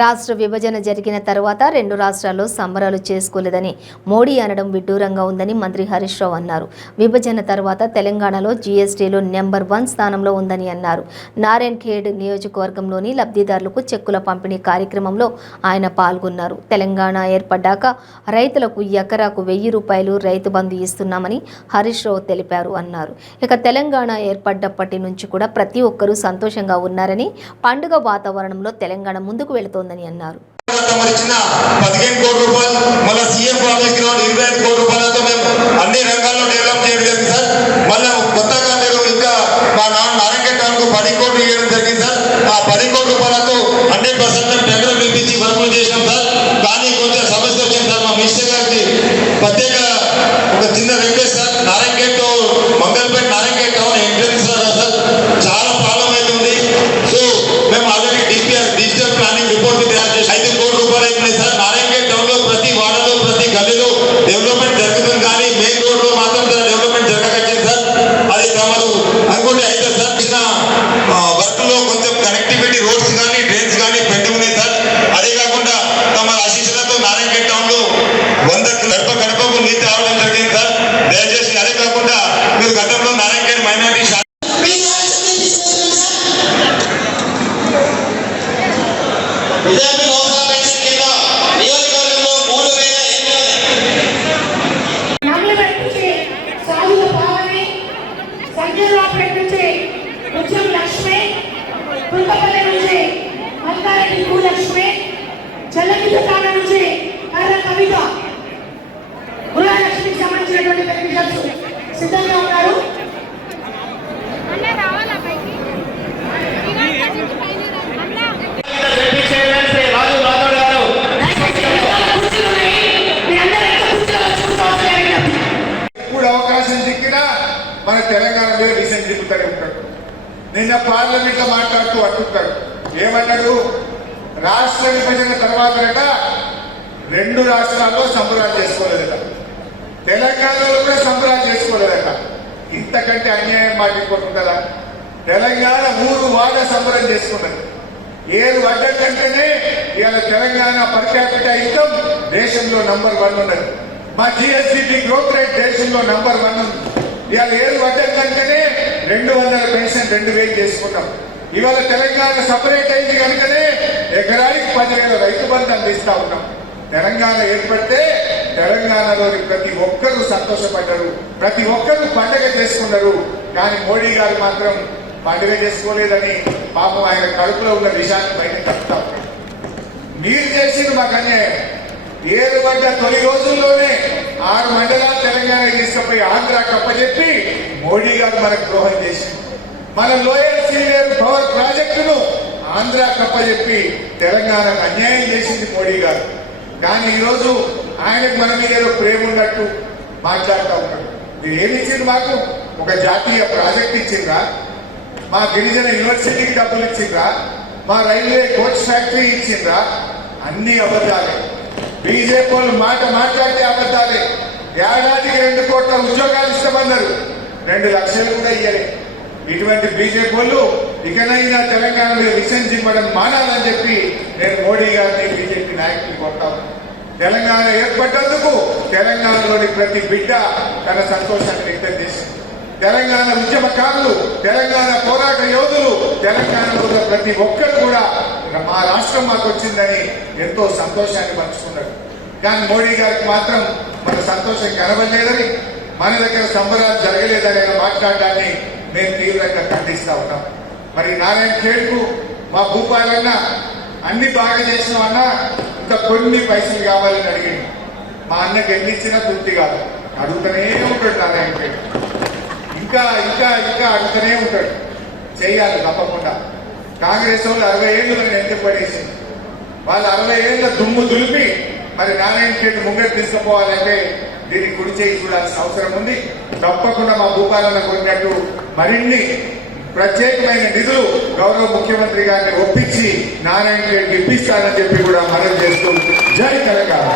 రాష్ట్ర విభజన జరిగిన తర్వాత రెండు రాష్ట్రాల్లో సంబరాలు చేసుకోలేదని మోడీ అనడం విడ్డూరంగా ఉందని మంత్రి హరీష్ రావు అన్నారు. విభజన తర్వాత తెలంగాణలో జీఎస్టీలో నెంబర్ 1 స్థానంలో ఉందని అన్నారు. నారాయణ్ ఖేడ్ నియోజకవర్గంలోని లబ్ధిదారులకు చెక్కుల పంపిణీ కార్యక్రమంలో ఆయన పాల్గొన్నారు. తెలంగాణ ఏర్పడ్డాక రైతులకు ఎకరాకు 1000 రూపాయలు రైతు బంధు ఇస్తున్నామని హరీష్ రావు తెలిపారు అన్నారు. ఇక తెలంగాణ ఏర్పడ్డప్పటి నుంచి కూడా ప్రతి ఒక్కరూ సంతోషంగా ఉన్నారని, పండుగ వాతావరణంలో తెలంగాణ ముందుకు వెళుతోందని అన్నారు. 15 కోట్ల రూపాయలు మళ్ళీ సీఎం కాలేజ్ గ్రౌండ్ 25 కోట్ల రూపాయలతో మేము అన్ని రంగాల్లో డెవలప్ చేయడం జరిగింది సార్. మళ్ళీ కొత్తగా మీరు ఇంకా మా నారాయణ టౌన్ కు 10 కోట్లు ఇవ్వడం జరిగింది సార్. ఆ 10 కోట్ల రూపాయలతో 100% టెండర్ పిలిపించి వర్కులు చేసినాం సార్. కానీ కొంచెం సమస్య వచ్చింది సార్. మా మినిస్టర్ గారికి ప్రత్యేక ఒక చిన్న request sir, Narayana to Mangalapeta Narayana town entrance sir చాలా ప్రాబ్లం అవుతుంది. సో మేము ఆల్రెడీ డిజిటల్ ప్లానింగ్ రిపోర్ట్ తయారు చేసి 5 కోట్ల రూపాయలు అవుతున్నాయి సార్. నారాయణ టౌన్ లో ప్రతి వార్డులో ప్రతి గల్లీలో డెవలప్మెంట్ జరుగుతుంది, కానీ మెయిన్ రోడ్ లో మాత్రం డెవలప్మెంట్ జరగకపోయింది సార్. అది తమరు అనుకుంటే అయితే సార్ చిన్న వర్క్ లో కొంచెం కనెక్టివిటీ రోడ్స్ కానీ డ్రైన్స్ కానీ పెట్టి ఉన్నాయి సార్. అదే కాకుండా తమ ఆశీస్సులతో నారాయణ టౌన్ లో 100 గడపకు నీతి రావడం జరిగింది సార్. దయచేసి అదే కాకుండా మీరు గతంలో నారాయణ మైనారిటీ సిద్ధంగా ఉన్నారు. ఇప్పుడు అవకాశం చిక్కినా మన తెలంగాణలో రీసెంట్ తిప్పుతూనే ఉంటాడు. నిన్న పార్లమెంట్ లో మాట్లాడుతూ అంటుంటాడు, ఏమన్నాడు, రాష్ట్ర విభజన తర్వాతట 2 రాష్ట్రాల్లో సంబరాలు చేసుకోలేదట, తెలంగాణలో కూడా సంబరాలు చేసుకోలేదట. ఇంతకంటే అన్యాయం మాట్లాడుకుంటుందా? తెలంగాణ 3 వార్ల సంబరం చేసుకున్నది. 7 వడ్డం కంటేనే ఇవాళ తెలంగాణ పర్ క్యాపిటల్ ఇన్కమ్ దేశంలో నంబర్ 1 ఉన్నది. మా జిఎస్డిపి గ్రోత్ రేట్ దేశంలో నంబర్ 1 ఉంది. ఇవాళ 7 వడ్డం కంటేనే 200 పెన్షన్ 2000 చేసుకున్నాం. ఇవాళ తెలంగాణ సపరేట్ అయింది కనుకనే ఎకరానికి 10,000 రైతు బంధు అందిస్తా ఉన్నాం. తెలంగాణ ఏర్పడితే తెలంగాణలోని ప్రతి ఒక్కరూ సంతోషపడ్డారు, ప్రతి ఒక్కరూ పండుగ చేసుకున్నారు. కానీ మోడీ గారు మాత్రం పండుగ చేసుకోలేదని పాపం ఆయన కడుపులో ఉన్న విషయాన్ని బయట చెప్తా ఉన్నారు. మీరు చేసిన మాకు అన్యాయం. ఏర్పడ్డ తొలి రోజుల్లోనే 6 మండలాలు తెలంగాణ తీసుకుపోయి ఆంధ్ర కప్పచెప్పి మోడీ గారు మనకు ద్రోహం చేసింది. మన లోయర్ సీనియర్ పవర్ ప్రాజెక్టును ఆంధ్ర కప్పచెప్పి తెలంగాణకు అన్యాయం చేసింది మోడీ గారు. కానీ ఈరోజు ఆయనకు మన మీద ఏదో ప్రేమ ఉన్నట్టు మాట్లాడుతూ ఉంటాడు. మీరు ఏమి ఇచ్చింది? మాకు ఒక జాతీయ ప్రాజెక్ట్ ఇచ్చిండ్రా? మా గిరిజన యూనివర్సిటీకి డబ్బులు ఇచ్చిండ్రా? మా రైల్వే కోచ్ ఫ్యాక్టరీ ఇచ్చిండ్రా? అన్ని అబద్ధాలే. బీజేపీ వాళ్ళు మాట్లాడితే అబద్ధాలే. ఏడాదికి 2 కోట్ల ఉద్యోగాలు ఇస్తామన్నారు, 2 లక్షలు కూడా ఇయ్యలే. ఇటువంటి బీజేపీ వాళ్ళు ఇకనైనా తెలంగాణ మీద విషయం జిమ్మడం మానాలని చెప్పి నేను మోడీ గారిని బీజేపీ నాయకులు కొట్టాను. తెలంగాణ ఏర్పడ్డందుకు తెలంగాణలోని ప్రతి బిడ్డ తన సంతోషాన్ని వ్యక్తం చేసింది. తెలంగాణ ఉద్యమకారులు, తెలంగాణ పోరాట యోధులు, తెలంగాణలో ఉన్న ప్రతి ఒక్కరు కూడా మా రాష్ట్రం మాకు వచ్చిందని ఎంతో సంతోషాన్ని పంచుకున్నారు. కానీ మోడీ గారికి మాత్రం మన సంతోషం కనబడలేదని, మన దగ్గర సంబరాలు జరగలేదని మాట్లాడడాన్ని మేము తీవ్రంగా ఖండిస్తా ఉన్నాం. మరి నారాయణ ఖేడ్కు మా భూపాలన్న అన్ని బాగా చేసినామన్నా ఇంకా కొన్ని పైసలు కావాలని అడిగింది. మా అన్నకి ఎన్ని ఇచ్చినా తృప్తి కాదు, అడుగుతూనే ఉంటాడు నారాయణ ఖేడ్. ఇంకా ఇంకా ఇంకా అడుగుతూనే ఉంటాడు. చేయాలి తప్పకుండా. కాంగ్రెస్ వాళ్ళు 60 ఏళ్ళు నేను ఎందుకు పడేసింది. వాళ్ళు 60 ఏళ్ళ దుమ్ము దులిపి మరి నారాయణ ఖేడ్ ముంగట తీసుకుపోవాలంటే దీనికి కుడి చేయి చూడాల్సిన అవసరం ఉంది. తప్పకుండా మా భూపాలన్న కొన్నట్టు మరిన్ని ప్రత్యేకమైన నిధులు గౌరవ ముఖ్యమంత్రి గారిని ఒప్పించి నారాయణ ఖేడ్ ఇప్పిస్తానని చెప్పి కూడా మనం చేస్తూ జై తెలంగాణ.